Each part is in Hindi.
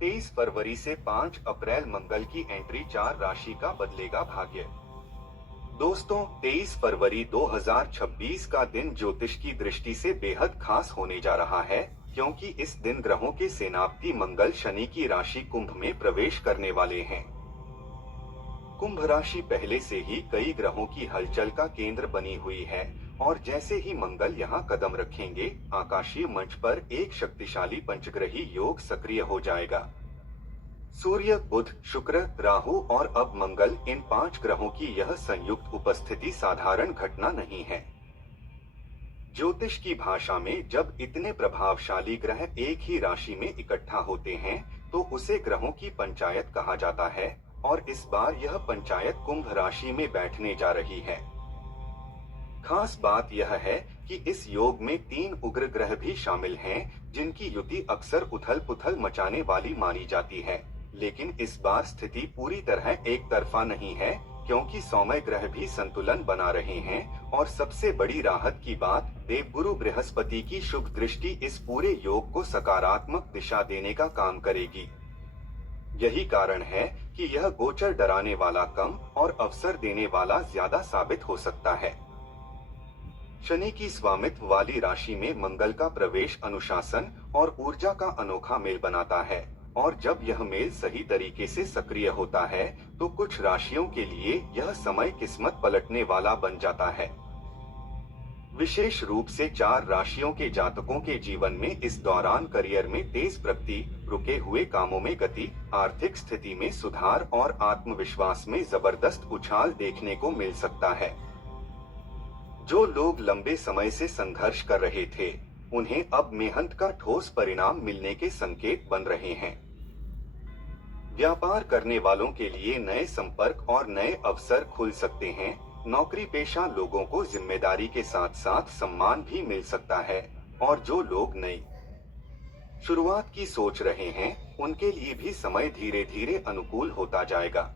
23 फरवरी से 5 अप्रैल मंगल की एंट्री 4 राशि का बदलेगा भाग्य। दोस्तों, 23 फरवरी 2026 का दिन ज्योतिष की दृष्टि से बेहद खास होने जा रहा है, क्योंकि इस दिन ग्रहों के सेनापति मंगल शनि की राशि कुंभ में प्रवेश करने वाले हैं। कुंभ राशि पहले से ही कई ग्रहों की हलचल का केंद्र बनी हुई है, और जैसे ही मंगल यहाँ कदम रखेंगे, आकाशीय मंच पर एक शक्तिशाली पंचग्रही योग सक्रिय हो जाएगा। सूर्य, बुध, शुक्र, राहु और अब मंगल, इन 5 ग्रहों की यह संयुक्त उपस्थिति साधारण घटना नहीं है। ज्योतिष की भाषा में जब इतने प्रभावशाली ग्रह एक ही राशि में इकट्ठा होते हैं, तो उसे ग्रहों की पंचायत कहा जाता है, और इस बार यह पंचायत कुंभ राशि में बैठने जा रही है। खास बात यह है कि इस योग में 3 उग्र ग्रह भी शामिल हैं, जिनकी युति अक्सर उथल-पुथल मचाने वाली मानी जाती है। लेकिन इस बार स्थिति पूरी तरह एक तरफा नहीं है, क्योंकि सौम्य ग्रह भी संतुलन बना रहे हैं, और सबसे बड़ी राहत की बात, देवगुरु बृहस्पति की शुभ दृष्टि इस पूरे योग को सकारात्मक दिशा देने का काम करेगी। यही कारण है कि यह गोचर डराने वाला कम और अवसर देने वाला ज्यादा साबित हो सकता है। शनि की स्वामित्व वाली राशि में मंगल का प्रवेश अनुशासन और ऊर्जा का अनोखा मेल बनाता है, और जब यह मेल सही तरीके से सक्रिय होता है, तो कुछ राशियों के लिए यह समय किस्मत पलटने वाला बन जाता है। विशेष रूप से 4 राशियों के जातकों के जीवन में इस दौरान करियर में तेज प्रगति, रुके हुए कामों में गति, आर्थिक स्थिति में सुधार और आत्मविश्वास में जबरदस्त उछाल देखने को मिल सकता है। जो लोग लंबे समय से संघर्ष कर रहे थे, उन्हें अब मेहनत का ठोस परिणाम मिलने के संकेत बन रहे हैं। व्यापार करने वालों के लिए नए संपर्क और नए अवसर खुल सकते हैं। नौकरी पेशा लोगों को जिम्मेदारी के साथ साथ सम्मान भी मिल सकता है, और जो लोग नई शुरुआत की सोच रहे हैं, उनके लिए भी समय धीरे धीरे अनुकूल होता जाएगा।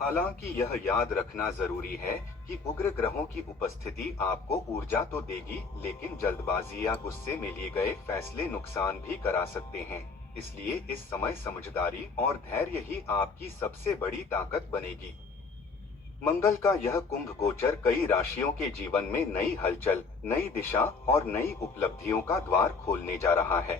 हालांकि यह याद रखना जरूरी है कि उग्र ग्रहों की उपस्थिति आपको ऊर्जा तो देगी, लेकिन जल्दबाजी या गुस्से में लिए गए फैसले नुकसान भी करा सकते हैं। इसलिए इस समय समझदारी और धैर्य ही आपकी सबसे बड़ी ताकत बनेगी। मंगल का यह कुंभ गोचर कई राशियों के जीवन में नई हलचल, नई दिशा और नई उपलब्धियों का द्वार खोलने जा रहा है।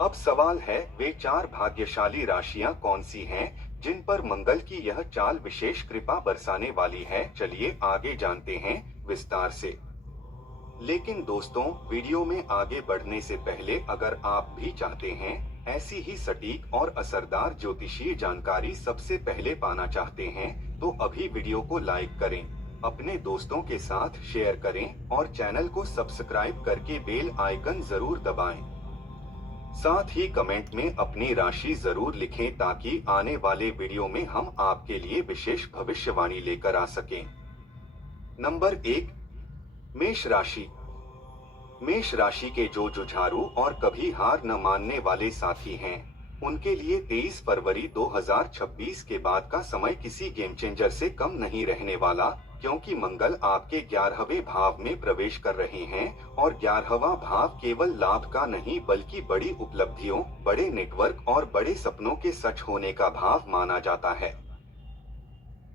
अब सवाल है, वे 4 भाग्यशाली राशियां कौन सी हैं, जिन पर मंगल की यह चाल विशेष कृपा बरसाने वाली है। चलिए आगे जानते हैं विस्तार से। लेकिन दोस्तों, वीडियो में आगे बढ़ने से पहले अगर आप भी चाहते हैं ऐसी ही सटीक और असरदार ज्योतिषीय जानकारी सबसे पहले पाना चाहते हैं, तो अभी वीडियो को लाइक करें, अपने दोस्तों के साथ शेयर करें और चैनल को सब्सक्राइब करके बेल आइकन जरूर दबाएं। साथ ही कमेंट में अपनी राशि जरूर लिखें, ताकि आने वाले वीडियो में हम आपके लिए विशेष भविष्यवाणी लेकर आ सकें। नंबर 1, मेष राशि। मेष राशि के जो जुझारू और कभी हार न मानने वाले साथी हैं, उनके लिए 23 फरवरी 2026 के बाद का समय किसी गेम चेंजर से कम नहीं रहने वाला, क्योंकि मंगल आपके 11वें भाव में प्रवेश कर रहे हैं, और 11वां भाव केवल लाभ का नहीं बल्कि बड़ी उपलब्धियों, बड़े नेटवर्क और बड़े सपनों के सच होने का भाव माना जाता है।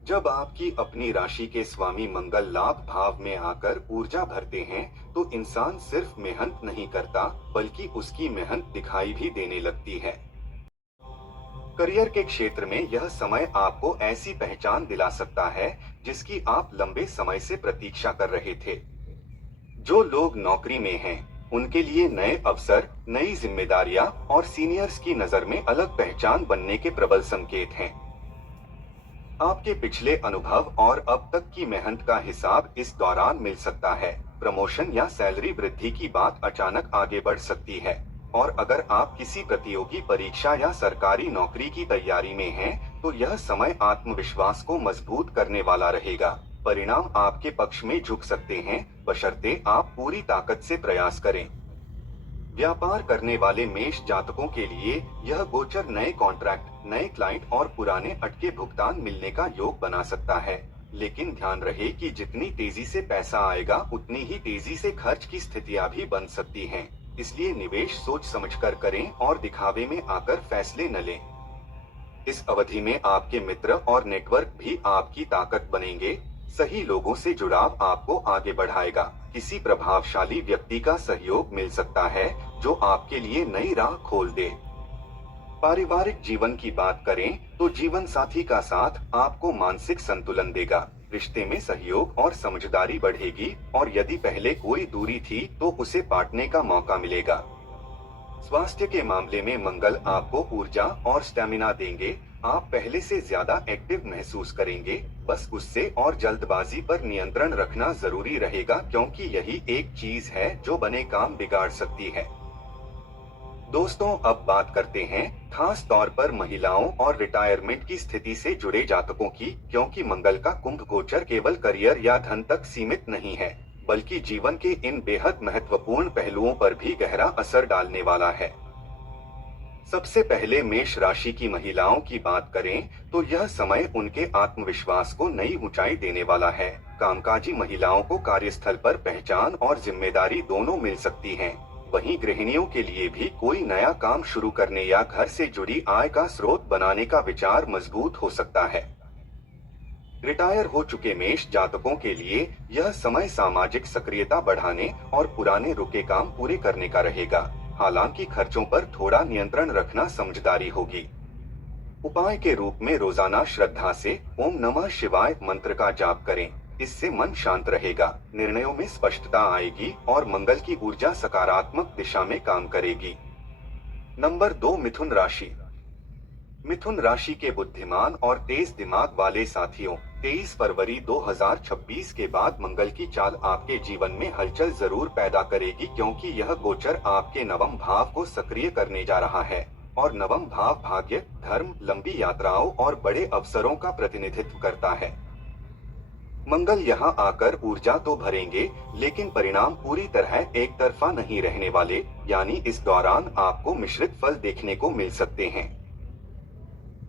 जब आपकी अपनी राशि के स्वामी मंगल लाभ भाव में आकर ऊर्जा भरते हैं, तो इंसान सिर्फ मेहनत नहीं करता, बल्कि उसकी मेहनत दिखाई भी देने लगती है। करियर के क्षेत्र में यह समय आपको ऐसी पहचान दिला सकता है, जिसकी आप लंबे समय से प्रतीक्षा कर रहे थे। जो लोग नौकरी में हैं, उनके लिए नए अवसर, नई जिम्मेदारियां और सीनियर्स की नजर में अलग पहचान बनने के प्रबल संकेत हैं। आपके पिछले अनुभव और अब तक की मेहनत का हिसाब इस दौरान मिल सकता है। प्रमोशन या सैलरी वृद्धि की बात अचानक आगे बढ़ सकती है, और अगर आप किसी प्रतियोगी परीक्षा या सरकारी नौकरी की तैयारी में हैं, तो यह समय आत्मविश्वास को मजबूत करने वाला रहेगा। परिणाम आपके पक्ष में झुक सकते हैं, बशर्ते आप पूरी ताकत से प्रयास करें। व्यापार करने वाले मेष जातकों के लिए यह गोचर नए कॉन्ट्रैक्ट, नए क्लाइंट और पुराने अटके भुगतान मिलने का योग बना सकता है। लेकिन ध्यान रहे कि जितनी तेजी से पैसा आएगा, उतनी ही तेजी से खर्च की स्थितियां भी बन सकती हैं। इसलिए निवेश सोच समझकर करें और दिखावे में आकर फैसले न लें। इस अवधि में आपके मित्र और नेटवर्क भी आपकी ताकत बनेंगे। सही लोगों से जुड़ाव आपको आगे बढ़ाएगा। किसी प्रभावशाली व्यक्ति का सहयोग मिल सकता है जो आपके लिए नई राह खोल दे। पारिवारिक जीवन की बात करें तो जीवन साथी का साथ आपको मानसिक संतुलन देगा। रिश्ते में सहयोग और समझदारी बढ़ेगी और यदि पहले कोई दूरी थी तो उसे पाटने का मौका मिलेगा। स्वास्थ्य के मामले में मंगल आपको ऊर्जा और स्टेमिना देंगे। आप पहले से ज्यादा एक्टिव महसूस करेंगे। बस गुस्से और जल्दबाजी पर नियंत्रण रखना जरूरी रहेगा, क्योंकि यही एक चीज है जो बने काम बिगाड़ सकती है। दोस्तों, अब बात करते हैं खास तौर पर महिलाओं और रिटायरमेंट की स्थिति से जुड़े जातकों की, क्योंकि मंगल का कुंभ गोचर केवल करियर या धन तक सीमित नहीं है, बल्कि जीवन के इन बेहद महत्वपूर्ण पहलुओं पर भी गहरा असर डालने वाला है। सबसे पहले मेष राशि की महिलाओं की बात करें तो यह समय उनके आत्मविश्वास को नई ऊंचाई देने वाला है। कामकाजी महिलाओं को कार्यस्थल पर पहचान और जिम्मेदारी दोनों मिल सकती हैं। वहीं गृहिणियों के लिए भी कोई नया काम शुरू करने या घर से जुड़ी आय का स्रोत बनाने का विचार मजबूत हो सकता है। रिटायर हो चुके मेष जातकों के लिए यह समय सामाजिक सक्रियता बढ़ाने और पुराने रुके काम पूरे करने का रहेगा। हालांकि खर्चों पर थोड़ा नियंत्रण रखना समझदारी होगी। उपाय के रूप में रोजाना श्रद्धा से ओम नमः शिवाय मंत्र का जाप करें। इससे मन शांत रहेगा, निर्णयों में स्पष्टता आएगी और मंगल की ऊर्जा सकारात्मक दिशा में काम करेगी। नंबर 2, मिथुन राशि। मिथुन राशि के बुद्धिमान और तेज दिमाग वाले साथियों, 23 फरवरी 2026 के बाद मंगल की चाल आपके जीवन में हलचल जरूर पैदा करेगी, क्योंकि यह गोचर आपके नवम भाव को सक्रिय करने जा रहा है और नवम भाव भाग्य, धर्म, लंबी यात्राओं और बड़े अवसरों का प्रतिनिधित्व करता है। मंगल यहाँ आकर ऊर्जा तो भरेंगे, लेकिन परिणाम पूरी तरह एक तरफा नहीं रहने वाले, यानी इस दौरान आपको मिश्रित फल देखने को मिल सकते हैं।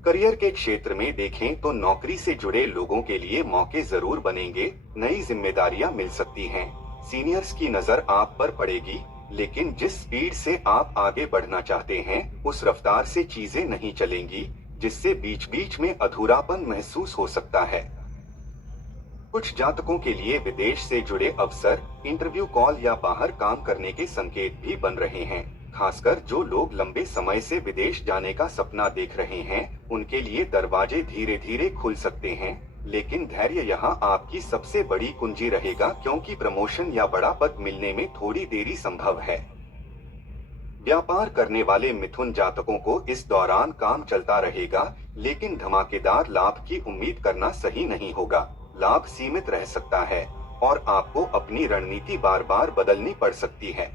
करियर के क्षेत्र में देखें तो नौकरी से जुड़े लोगों के लिए मौके जरूर बनेंगे। नई जिम्मेदारियां मिल सकती हैं। सीनियर्स की नजर आप पर पड़ेगी, लेकिन जिस स्पीड से आप आगे बढ़ना चाहते हैं उस रफ्तार से चीजें नहीं चलेंगी, जिससे बीच बीच में अधूरापन महसूस हो सकता है। कुछ जातकों के लिए विदेश से जुड़े अवसर, इंटरव्यू कॉल या बाहर काम करने के संकेत भी बन रहे हैं। खासकर जो लोग लंबे समय से विदेश जाने का सपना देख रहे हैं, उनके लिए दरवाजे धीरे धीरे खुल सकते हैं। लेकिन धैर्य यहाँ आपकी सबसे बड़ी कुंजी रहेगा, क्योंकि प्रमोशन या बड़ा पद मिलने में थोड़ी देरी संभव है। व्यापार करने वाले मिथुन जातकों को इस दौरान काम चलता रहेगा, लेकिन धमाकेदार लाभ की उम्मीद करना सही नहीं होगा। लाभ सीमित रह सकता है और आपको अपनी रणनीति बार बार बदलनी पड़ सकती है।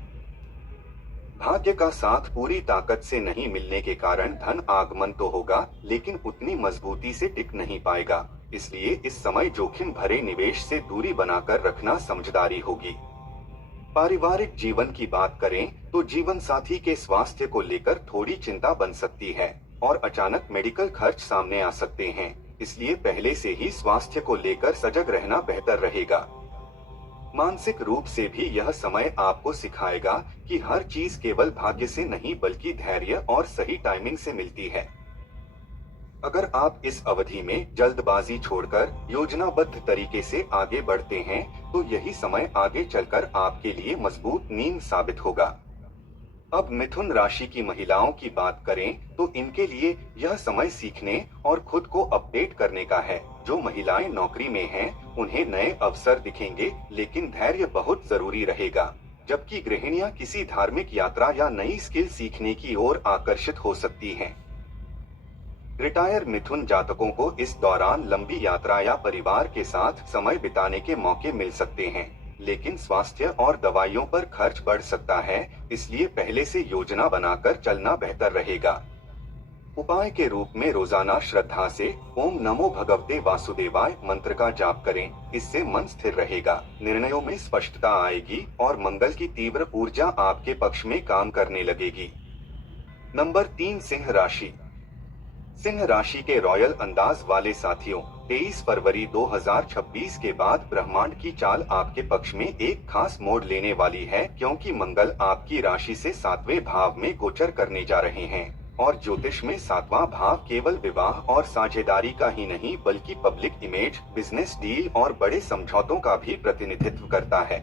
भाग्य का साथ पूरी ताकत से नहीं मिलने के कारण धन आगमन तो होगा, लेकिन उतनी मजबूती से टिक नहीं पाएगा। इसलिए इस समय जोखिम भरे निवेश से दूरी बनाकर रखना समझदारी होगी। पारिवारिक जीवन की बात करें तो जीवन साथी के स्वास्थ्य को लेकर थोड़ी चिंता बन सकती है और अचानक मेडिकल खर्च सामने आ सकते हैं। इसलिए पहले से ही स्वास्थ्य को लेकर सजग रहना बेहतर रहेगा। मानसिक रूप से भी यह समय आपको सिखाएगा कि हर चीज केवल भाग्य से नहीं बल्कि धैर्य और सही टाइमिंग से मिलती है। अगर आप इस अवधि में जल्दबाजी छोड़कर योजनाबद्ध तरीके से आगे बढ़ते हैं तो यही समय आगे चलकर आपके लिए मजबूत नींव साबित होगा। अब मिथुन राशि की महिलाओं की बात करें तो इनके लिए यह समय सीखने और खुद को अपडेट करने का है। जो महिलाएं नौकरी में हैं, उन्हें नए अवसर दिखेंगे, लेकिन धैर्य बहुत जरूरी रहेगा। जबकि गृहिणियां किसी धार्मिक यात्रा या नई स्किल सीखने की ओर आकर्षित हो सकती हैं। रिटायर मिथुन जातकों को इस दौरान लंबी यात्रा या परिवार के साथ समय बिताने के मौके मिल सकते हैं, लेकिन स्वास्थ्य और दवाइयों पर खर्च बढ़ सकता है। इसलिए पहले से योजना बनाकर चलना बेहतर रहेगा। उपाय के रूप में रोजाना श्रद्धा से ओम नमो भगवते वासुदेवाय मंत्र का जाप करें। इससे मन स्थिर रहेगा, निर्णयों में स्पष्टता आएगी और मंगल की तीव्र ऊर्जा आपके पक्ष में काम करने लगेगी। नंबर 3, सिंह राशि। सिंह राशि के रॉयल अंदाज वाले साथियों, 23 फरवरी 2026 के बाद ब्रह्मांड की चाल आपके पक्ष में एक खास मोड़ लेने वाली है, क्योंकि मंगल आपकी राशि से 7वें भाव में गोचर करने जा रहे हैं। और ज्योतिष में 7वां भाव केवल विवाह और साझेदारी का ही नहीं बल्कि पब्लिक इमेज, बिजनेस डील और बड़े समझौतों का भी प्रतिनिधित्व करता है।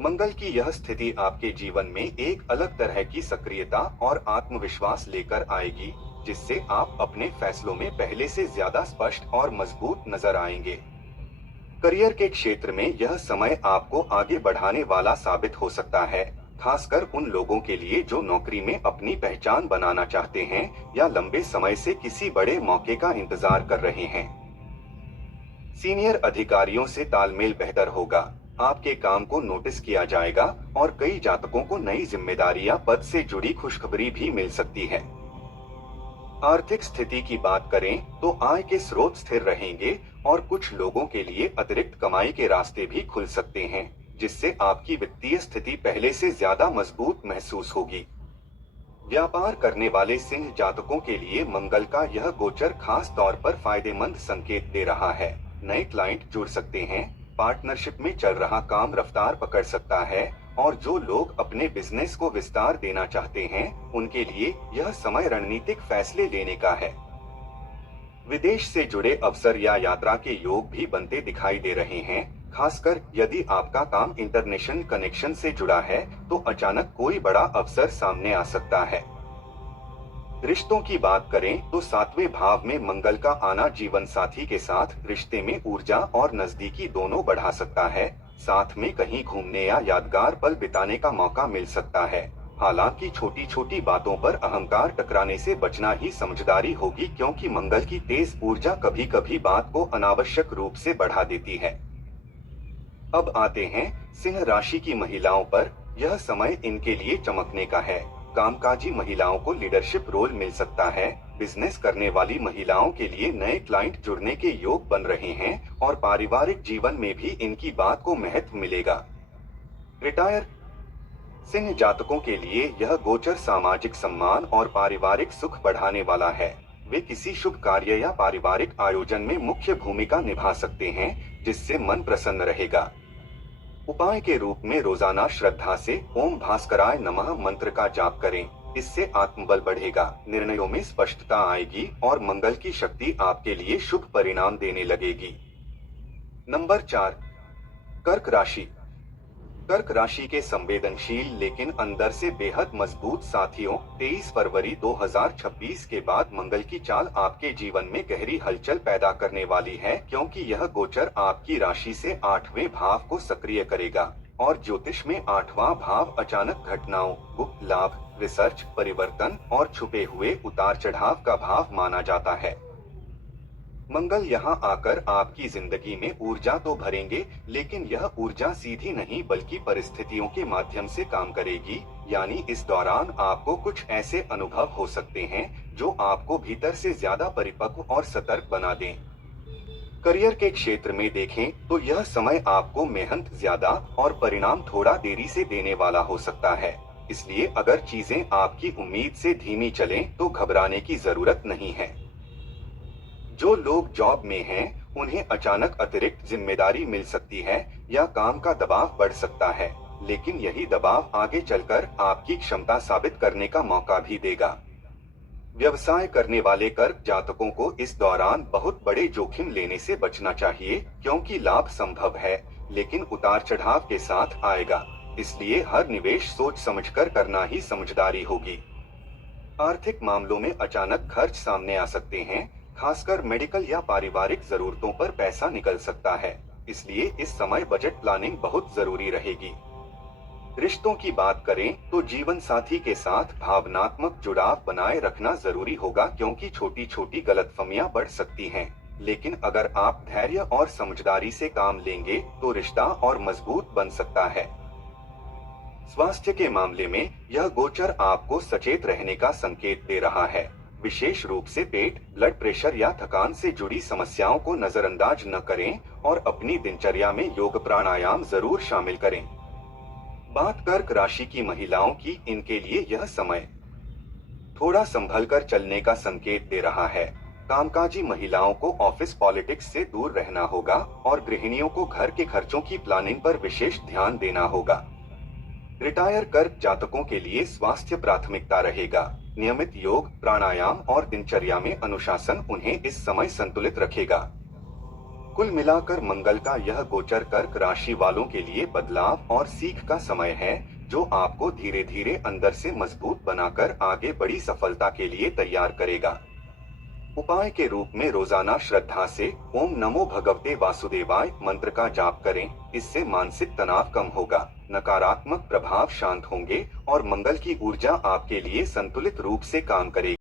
मंगल की यह स्थिति आपके जीवन में एक अलग तरह की सक्रियता और आत्मविश्वास लेकर आएगी, जिससे आप अपने फैसलों में पहले से ज्यादा स्पष्ट और मजबूत नजर आएंगे। करियर के क्षेत्र में यह समय आपको आगे बढ़ाने वाला साबित हो सकता है, खासकर उन लोगों के लिए जो नौकरी में अपनी पहचान बनाना चाहते हैं या लंबे समय से किसी बड़े मौके का इंतजार कर रहे हैं। सीनियर अधिकारियों से तालमेल बेहतर होगा, आपके काम को नोटिस किया जाएगा और कई जातकों को नई जिम्मेदारी या पद से जुड़ी खुशखबरी भी मिल सकती है। आर्थिक स्थिति की बात करें तो आय के स्रोत स्थिर रहेंगे और कुछ लोगों के लिए अतिरिक्त कमाई के रास्ते भी खुल सकते हैं, जिससे आपकी वित्तीय स्थिति पहले से ज्यादा मजबूत महसूस होगी। व्यापार करने वाले सिंह जातकों के लिए मंगल का यह गोचर खास तौर पर फायदेमंद संकेत दे रहा है। नए क्लाइंट जुड़ सकते हैं, पार्टनरशिप में चल रहा काम रफ्तार पकड़ सकता है और जो लोग अपने बिजनेस को विस्तार देना चाहते हैं उनके लिए यह समय रणनीतिक फैसले लेने का है। विदेश से जुड़े अवसर या यात्रा के योग भी बनते दिखाई दे रहे हैं, खासकर यदि आपका काम इंटरनेशनल कनेक्शन से जुड़ा है तो अचानक कोई बड़ा अवसर सामने आ सकता है। रिश्तों की बात करें तो 7वें भाव में मंगल का आना जीवन साथी के साथ रिश्ते में ऊर्जा और नजदीकी दोनों बढ़ा सकता है। साथ में कहीं घूमने या यादगार पल बिताने का मौका मिल सकता है। हालांकि छोटी छोटी बातों पर अहंकार टकराने से बचना ही समझदारी होगी, क्योंकि मंगल की तेज ऊर्जा कभी कभी बात को अनावश्यक रूप से बढ़ा देती है। अब आते हैं सिंह राशि की महिलाओं पर। यह समय इनके लिए चमकने का है। कामकाजी महिलाओं को लीडरशिप रोल मिल सकता है। बिजनेस करने वाली महिलाओं के लिए नए क्लाइंट जुड़ने के योग बन रहे हैं और पारिवारिक जीवन में भी इनकी बात को महत्व मिलेगा। रिटायर सिंह जातकों के लिए यह गोचर सामाजिक सम्मान और पारिवारिक सुख बढ़ाने वाला है। वे किसी शुभ कार्य या पारिवारिक आयोजन में मुख्य भूमिका निभा सकते हैं, जिससे मन प्रसन्न रहेगा। उपाय के रूप में रोजाना श्रद्धा से ओम भास्कराय नमः मंत्र का जाप करें। इससे आत्मबल बढ़ेगा, निर्णयों में स्पष्टता आएगी और मंगल की शक्ति आपके लिए शुभ परिणाम देने लगेगी। नंबर 4, कर्क राशि। कर्क राशि के संवेदनशील लेकिन अंदर से बेहद मजबूत साथियों, 23 फरवरी 2026 के बाद मंगल की चाल आपके जीवन में गहरी हलचल पैदा करने वाली है, क्योंकि यह गोचर आपकी राशि से 8वें भाव को सक्रिय करेगा और ज्योतिष में 8वां भाव अचानक घटनाओं, गुप्त लाभ, रिसर्च, परिवर्तन और छुपे हुए उतार चढ़ाव का भाव माना जाता है। मंगल यहाँ आकर आपकी जिंदगी में ऊर्जा तो भरेंगे, लेकिन यह ऊर्जा सीधी नहीं बल्कि परिस्थितियों के माध्यम से काम करेगी। यानी इस दौरान आपको कुछ ऐसे अनुभव हो सकते हैं जो आपको भीतर से ज्यादा परिपक्व और सतर्क बना दें। करियर के क्षेत्र में देखें तो यह समय आपको मेहनत ज्यादा और परिणाम थोड़ा देरी से देने वाला हो सकता है। इसलिए अगर चीजें आपकी उम्मीद से धीमी चलें तो घबराने की जरूरत नहीं है। जो लोग जॉब में हैं, उन्हें अचानक अतिरिक्त जिम्मेदारी मिल सकती है या काम का दबाव बढ़ सकता है, लेकिन यही दबाव आगे चलकर आपकी क्षमता साबित करने का मौका भी देगा। व्यवसाय करने वाले कर्क जातकों को इस दौरान बहुत बड़े जोखिम लेने से बचना चाहिए, क्योंकि लाभ संभव है लेकिन उतार चढ़ाव के साथ आएगा। इसलिए हर निवेश सोच समझकर करना ही समझदारी होगी। आर्थिक मामलों में अचानक खर्च सामने आ सकते हैं, खासकर मेडिकल या पारिवारिक जरूरतों पर पैसा निकल सकता है। इसलिए इस समय बजट प्लानिंग बहुत जरूरी रहेगी। रिश्तों की बात करें तो जीवन साथी के साथ भावनात्मक जुड़ाव बनाए रखना जरूरी होगा, क्योंकि छोटी छोटी गलतफहमियां बढ़ सकती हैं। लेकिन अगर आप धैर्य और समझदारी से काम लेंगे तो रिश्ता और मजबूत बन सकता है। स्वास्थ्य के मामले में यह गोचर आपको सचेत रहने का संकेत दे रहा है। विशेष रूप से पेट, ब्लड प्रेशर या थकान से जुड़ी समस्याओं को नजरअंदाज न करें और अपनी दिनचर्या में योग प्राणायाम जरूर शामिल करें। बात कर्क राशि की महिलाओं की, इनके लिए यह समय थोड़ा संभल कर चलने का संकेत दे रहा है। कामकाजी महिलाओं को ऑफिस पॉलिटिक्स से दूर रहना होगा और गृहिणियों को घर के खर्चों की प्लानिंग पर विशेष ध्यान देना होगा। रिटायर कर जातकों के लिए स्वास्थ्य प्राथमिकता रहेगा। नियमित योग, प्राणायाम और दिनचर्या में अनुशासन उन्हें इस समय संतुलित रखेगा। कुल मिलाकर मंगल का यह गोचर कर्क राशि वालों के लिए बदलाव और सीख का समय है, जो आपको धीरे धीरे अंदर से मजबूत बनाकर आगे बड़ी सफलता के लिए तैयार करेगा। उपाय के रूप में रोजाना श्रद्धा से ओम नमो भगवते वासुदेवाय मंत्र का जाप करें। इससे मानसिक तनाव कम होगा, नकारात्मक प्रभाव शांत होंगे और मंगल की ऊर्जा आपके लिए संतुलित रूप से काम करेगी।